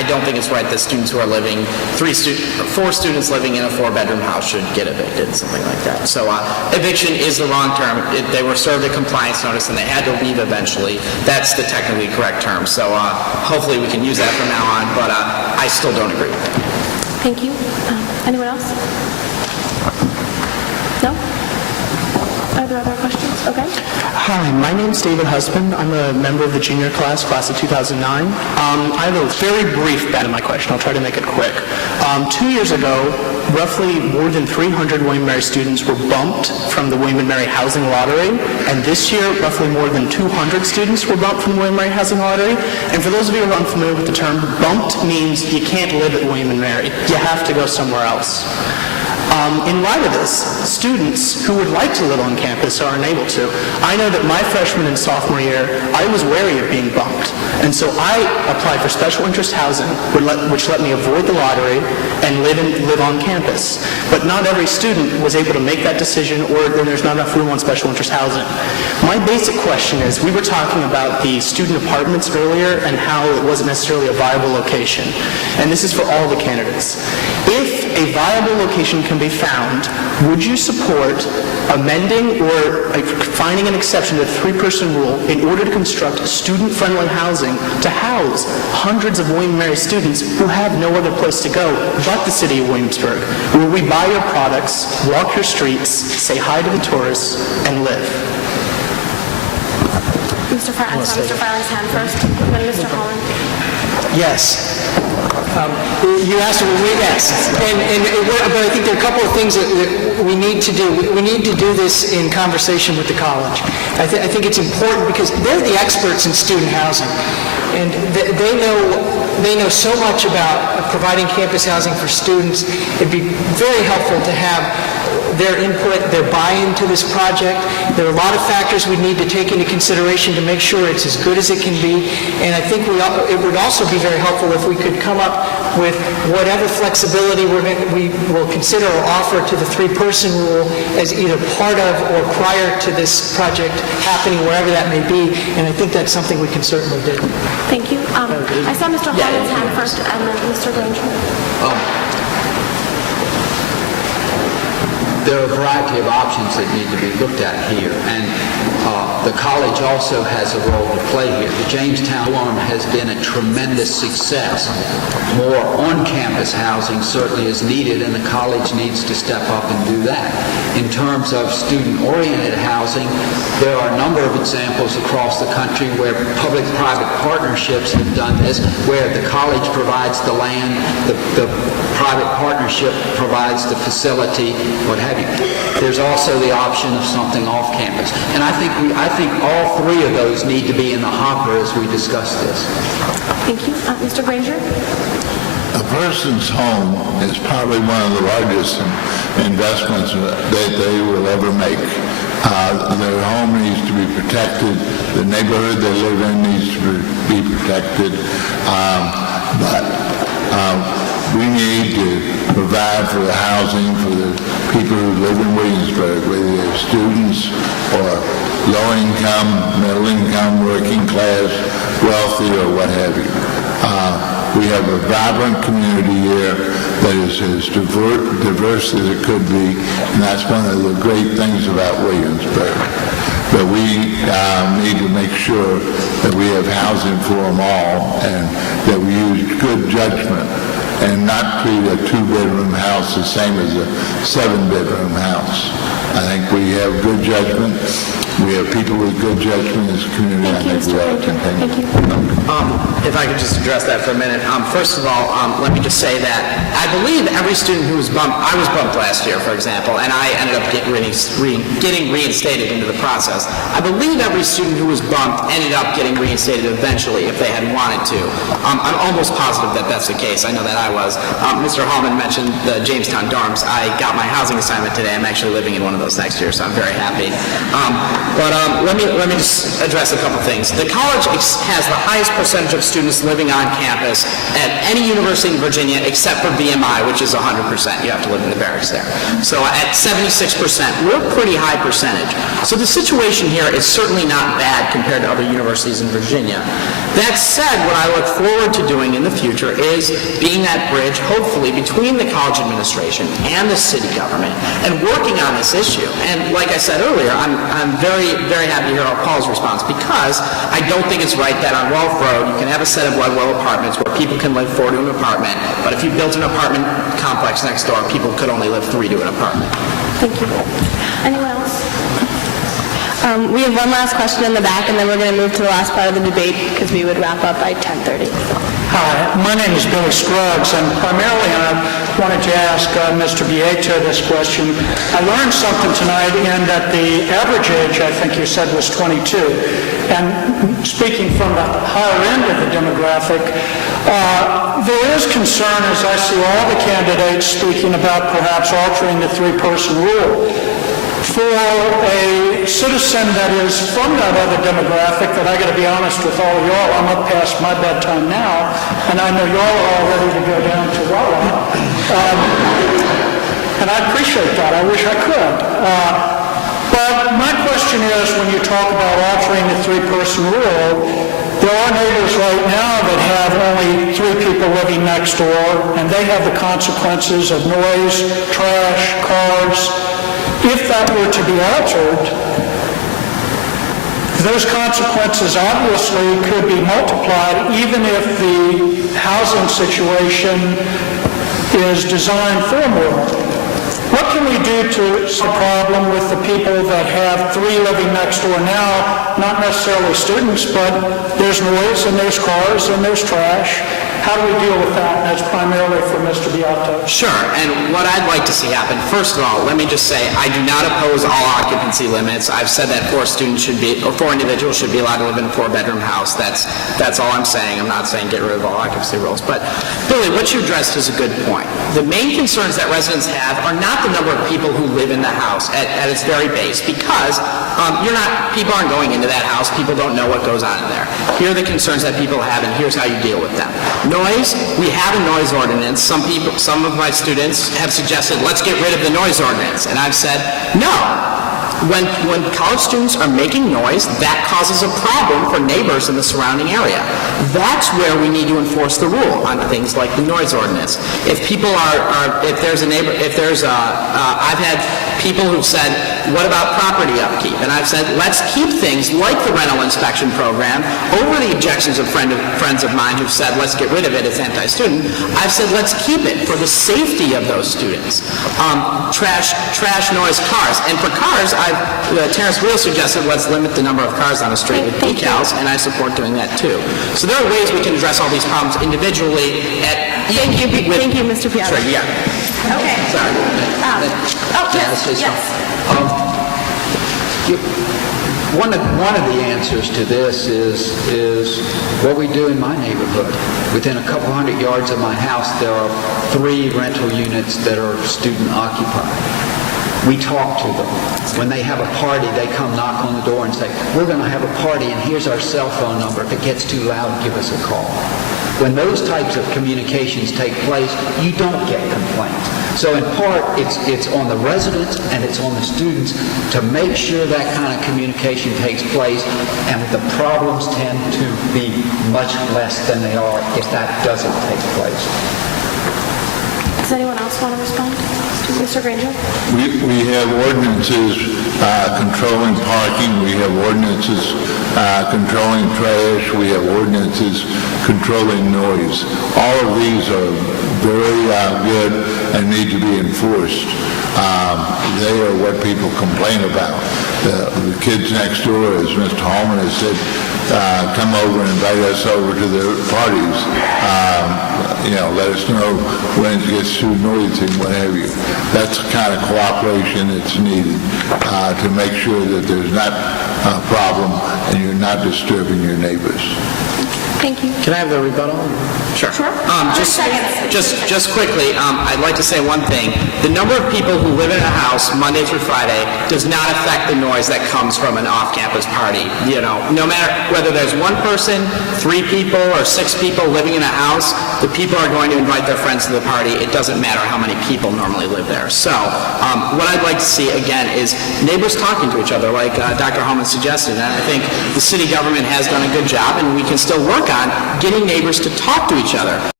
I don't think it's right that students who are living, 4 students living in a 4-bedroom house should get evicted, something like that. So eviction is the wrong term. They were served a compliance notice and they had to leave eventually. That's the technically correct term. So hopefully we can use that from now on, but I still don't agree with it. Thank you. Anyone else? No? Are there other questions? Okay. Hi, my name's David Husband. I'm a member of the junior class of 2009. I have a very brief bit of my question. I'll try to make it quick. 2 years ago, roughly more than 300 William & Mary students were bumped from the William & Mary Housing Lottery, and this year, roughly more than 200 students were bumped from the William & Mary Housing Lottery. And for those of you who are unfamiliar with the term, bumped means you can't live at William & Mary. You have to go somewhere else. In light of this, students who would like to live on campus are unable to. I know that my freshman and sophomore year, I was wary of being bumped. And so I applied for special interest housing, which let me avoid the lottery and live on campus. But not every student was able to make that decision, or there's not enough room on special interest housing. My basic question is, we were talking about the student apartments earlier and how it wasn't necessarily a viable location. And this is for all the candidates. If a viable location can be found, would you support amending or finding an exception to the 3-person rule in order to construct student-friendly housing to house hundreds of William & Mary students who have no other place to go but the city of Williamsburg, where we buy your products, walk your streets, say hi to the tourists, and live? Mr. Freiling's hand first, then Mr. Holland. Yes. You asked, yes. But I think there are a couple of things that we need to do. We need to do this in conversation with the college. I think it's important because they're the experts in student housing, and they know so much about providing campus housing for students. It'd be very helpful to have their input, their buy-in to this project. There are a lot of factors we need to take into consideration to make sure it's as good as it can be. And I think it would also be very helpful if we could come up with whatever flexibility we will consider or offer to the 3-person rule as either part of or prior to this project happening, wherever that may be. And I think that's something we can certainly do. Thank you. I saw Mr. Holland's hand first, and then Mr. Granger. There are a variety of options that need to be looked at here, and the college also has a role to play here. The Jamestown dorm has been a tremendous success. More on-campus housing certainly is needed, and the college needs to step up and do that. In terms of student-oriented housing, there are a number of examples across the country where public-private partnerships have done this, where the college provides the land, the private partnership provides the facility, what have you. There's also the option of something off campus. And I think all 3 of those need to be in the hopper as we discuss this. Thank you. Mr. Granger? A person's home is probably one of the largest investments that they will ever make. Their home needs to be protected. The neighborhood they live in needs to be protected. But we need to provide for the housing for the people who live in Williamsburg, whether they're students or low-income, middle-income, working class, wealthy, or what have you. We have a vibrant community here that is as diverse as it could be, and that's one of the great things about Williamsburg. But we need to make sure that we have housing for them all and that we use good judgment and not treat a 2-bedroom house the same as a 7-bedroom house. I think we have good judgment. We have people with good judgment in this community. I think we ought to continue. If I could just address that for a minute. First of all, let me just say that I believe every student who was bumped, I was bumped last year, for example, and I ended up getting reinstated into the process. I believe every student who was bumped ended up getting reinstated eventually if they had wanted to. I'm almost positive that that's the case. I know that I was. Mr. Hallman mentioned the Jamestown dorms. I got my housing assignment today. I'm actually living in one of of those next year, so I'm very happy. Let me just address a couple things. The college has the highest percentage of students living on campus at any university in Virginia except for BMI, which is 100%. You have to live in the barracks there. So at 76%, we're a pretty high percentage. So the situation here is certainly not bad compared to other universities in Virginia. That said, what I look forward to doing in the future is being that bridge, hopefully, between the college administration and the city government and working on this issue. And like I said earlier, I'm very, very happy to hear Paul's response, because I don't think it's right that on Rolfe Road you can have a set of Ludwell apartments where people can live 4 to an apartment, but if you built an apartment complex next door, people could only live 3 to an apartment. Thank you. Anyone else? We have one last question in the back, and then we're going to move to the last part of the debate because we would wrap up by 10:30. Hi, my name is Billy Scruggs, and primarily I wanted to ask Mr. Beato this question. I learned something tonight in that the average age, I think you said, was 22. And speaking from the higher end of the demographic, there is concern, as I see all the candidates speaking about perhaps altering the 3-person rule. For a citizen that is from that other demographic, that I got to be honest with all of y'all, I'm up past my bedtime now, and I know y'all are all ready to go down to Wawa. And I appreciate that. I wish I could. But my question is, when you talk about altering the 3-person rule, there are neighbors right now that have only 3 people living next door, and they have the consequences of noise, trash, cars. If that were to be altered, those consequences obviously could be multiplied even if the housing situation is designed for more. What can we do to solve the problem with the people that have 3 living next door now, not necessarily students, but there's noise and there's cars and there's trash? How do we deal with that? And that's primarily for Mr. Beato. Sure, and what I'd like to see happen, first of all, let me just say, I do not oppose all occupancy limits. I've said that 4 individuals should be allowed to live in a 4-bedroom house. That's all I'm saying. I'm not saying get rid of all occupancy rules. But Billy, what you addressed is a good point. The main concerns that residents have are not the number of people who live in the house at its very base, because people aren't going into that house. People don't know what goes on in there. Here are the concerns that people have, and here's how you deal with them. Noise, we have a noise ordinance. Some of my students have suggested, let's get rid of the noise ordinance. And I've said, no. When college students are making noise, that causes a problem for neighbors in the surrounding area. That's where we need to enforce the rule on things like the noise ordinance. If people I've had people who've said, what about property upkeep? And I've said, let's keep things like the rental inspection program over the objections of friends of mine who've said, let's get rid of it, it's anti-student. I've said, let's keep it for the safety of those students. Trash, noise, cars. And for cars, Terrence Wheel suggested let's limit the number of cars on the street with decals, and I support doing that too. So there are ways we can address all these problems individually. Thank you, Mr. Beato. Sure, yeah. Okay. Sorry. Yes. One of the answers to this is what we do in my neighborhood. Within a couple hundred yards of my house, there are 3 rental units that are student occupied. We talk to them. When they have a party, they come knock on the door and say, we're going to have a party and here's our cell phone number. If it gets too loud, give us a call. When those types of communications take place, you don't get complaints. So in part, it's on the residents and it's on the students to make sure that kind of communication takes place, and the problems tend to be much less than they are if that doesn't take place. Does anyone else want to respond? Mr. Granger? We have ordinances controlling parking, we have ordinances controlling trash, we have ordinances controlling noise. All of these are very good and need to be enforced. They are what people complain about. The kids next door, as Mr. Holman has said, come over and invite us over to their parties. Let us know when it gets too noisy and what have you. That's the kind of cooperation that's needed to make sure that there's not a problem and you're not disturbing your neighbors. Thank you. Can I have the rebuttal? Sure. Just quickly, I'd like to say one thing. The number of people who live in a house Monday through Friday does not affect the noise that comes from an off-campus party. You know, no matter whether there's one person, 3 people, or 6 people living in a house, the people are going to invite their friends to the party. It doesn't matter how many people normally live there. So, what I'd like to see, again, is neighbors talking to each other, like Dr. Holman suggested. And I think the city government has done a good job, and we can still work on getting neighbors to talk to each other.